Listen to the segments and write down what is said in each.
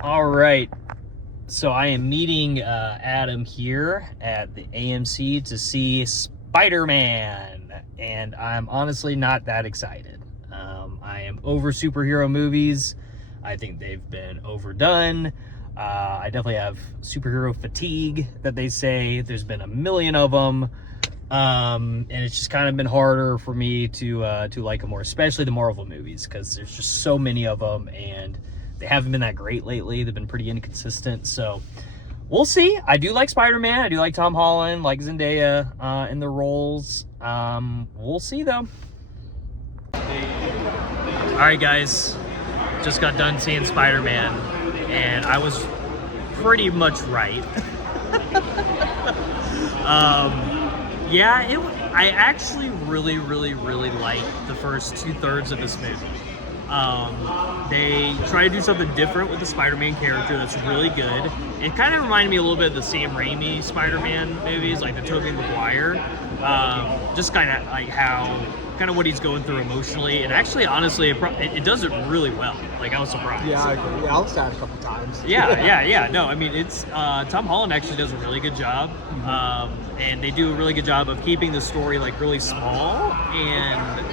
All right. So I am meeting Adam here at the AMC to see Spider-Man, and I'm honestly not that excited. I am over superhero movies. I think they've been overdone. I definitely have superhero fatigue that they say. There's been a million of them. And it's just kind of been harder for me to like them more, especially the Marvel movies, because there's just so many of them, and they haven't been that great lately. They've been pretty inconsistent, so we'll see. I do like Spider-Man. I do like Tom Holland, like Zendaya in the roles. We'll see, though. All right, guys. Just got done seeing Spider-Man, and I was pretty much right. Yeah, I actually really liked the first 2/3 of this movie. They try to do something different with the Spider-Man character that's really good. It kind of reminded me a little bit of the Sam Raimi Spider-Man movies, like the Tobey Maguire. Just kind of like kind of what he's going through emotionally. And actually, honestly, it does it really well. Like, I was surprised. Yeah, I agree. Yeah, I was sad a couple times. Yeah. No, I mean, it's Tom Holland actually does a really good job. And they do a really good job of keeping the story like really small and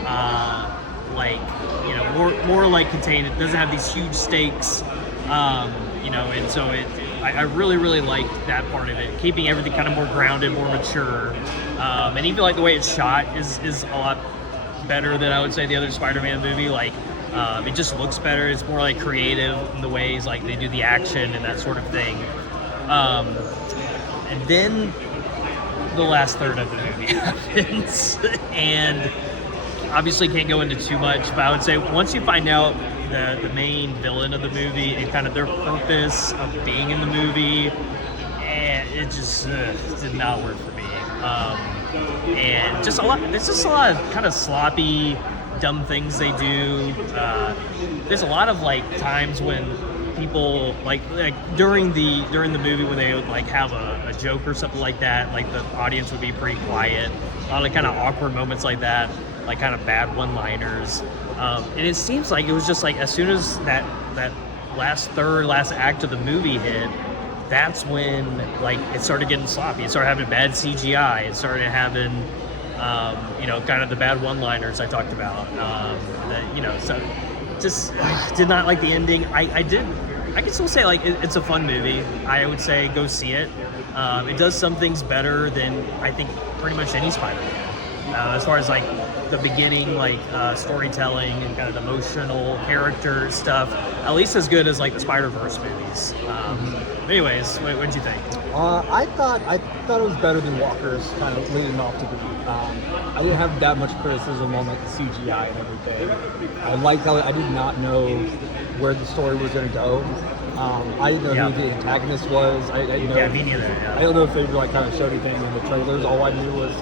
like, you know, more like contained. It doesn't have these huge stakes, you know, and so I really liked that part of it, keeping everything kind of more grounded, more mature, and even like the way it's shot is a lot better than I would say the other Spider-Man movie. Like, it just looks better. It's more like creative in the ways like they do the action and that sort of thing. And then the last third of the movie happens, and obviously can't go into too much, but I would say once you find out the main villain of the movie and kind of their purpose of being in the movie, and it just did not work for me. And just it's just a lot of kind of sloppy, dumb things they do. There's a lot of like times when people like during the movie when they would like have a joke or something like that, like the audience would be pretty quiet. A lot of kind of awkward moments like that, like kind of bad one-liners. And it seems like it was just like as soon as that last act of the movie hit, that's when like it started getting sloppy. It started having bad CGI. It started having you know, kind of the bad one-liners I talked about. You know, so just did not like the ending. I can still say like it's a fun movie. I would say go see it. It does some things better than I think pretty much any Spider-Man. As far as like the beginning, like storytelling and kind of emotional character stuff, at least as good as like the Spider-Verse movies. Anyways, what did you think? I thought it was better than Walker's kind of leading off to the. I didn't have that much criticism on like the CGI and everything. I liked how I did not know where the story was going to go. I didn't know who the antagonist was. I didn't know. Yeah, me neither. Yeah. I don't know if they like kind of showed anything in the trailers. All I knew was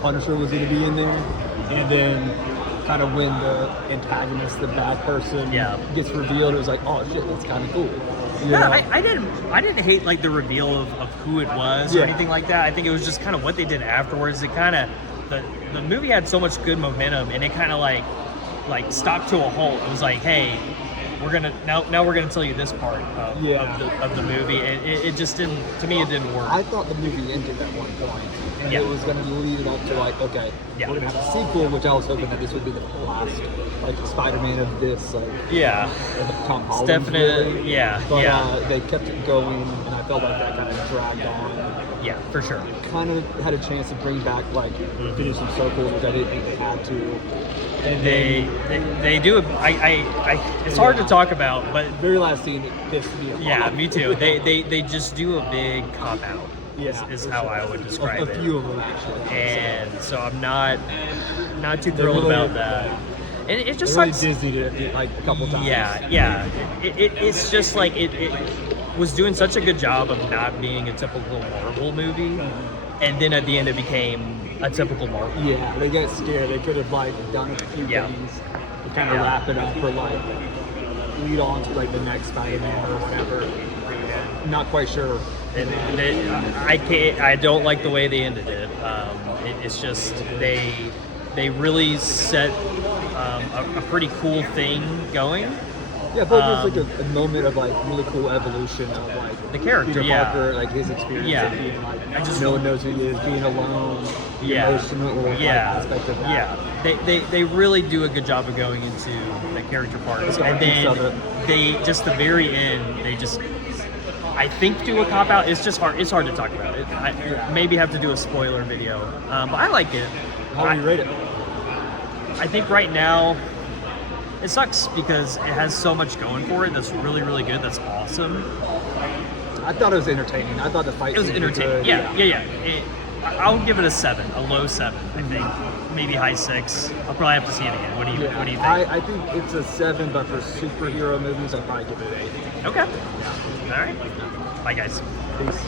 Punisher was going to be in there, and then kind of when the antagonist, the bad person, gets revealed, it was like, oh shit, that's kind of cool. Yeah, I didn't hate like the reveal of who it was or anything like that. I think it was just kind of what they did afterwards. It kind of the movie had so much good momentum, and it kind of like stopped to a halt. It was like, hey, we're gonna now we're gonna tell you this part of the movie, and it just didn't, to me, it didn't work. I thought the movie ended at one point, and it was gonna lead up to like, okay, we're gonna have a sequel, which I was hoping that this would be the last like Spider-Man of this, like Tom Holland. Definitely, but they kept it going, and I felt like that kind of dragged on. Yeah, for sure. Kind of had a chance to bring back like finish some circles, which I didn't think they had to. And they do it. It's hard to talk about, but very last scene it pissed me off. Yeah, me too. They just do a big cop out. Is how I would describe it. A few of them actually. And so I'm not too thrilled about that. And it just really Disneyed it like a couple times. Yeah. It's just like it was doing such a good job of not being a typical Marvel movie, and then at the end it became a typical Marvel. Yeah, they get scared. They could have like done a few things to kind of wrap it up or like lead on to like the next Spider-Man or whatever. Not quite sure. And I don't like the way they ended it. It's just they really set a pretty cool thing going, Yeah, I feel like there's like a moment of like really cool evolution of like the character, Peter yeah. Parker, like his experience Yeah. of being like I no one knows who he is, being alone, the emotional like, aspect of that. Yeah, they really do a good job of going into the character parts, and then they just the very end they just I think do a cop out. It's just hard. It's hard to talk about it. Maybe have to do a spoiler video, but I like it. How do you rate it? I think right now it sucks because it has so much going for it. That's really really good. That's awesome. I thought it was entertaining. I thought the fight. It was scenes entertaining. were good. Yeah. I'll give it a 7, a low 7. I think maybe high 6. I'll probably have to see it again. What do you think? I think it's a 7, but for superhero movies, I'd probably give it an 8. Okay. All right. Bye, guys. Peace.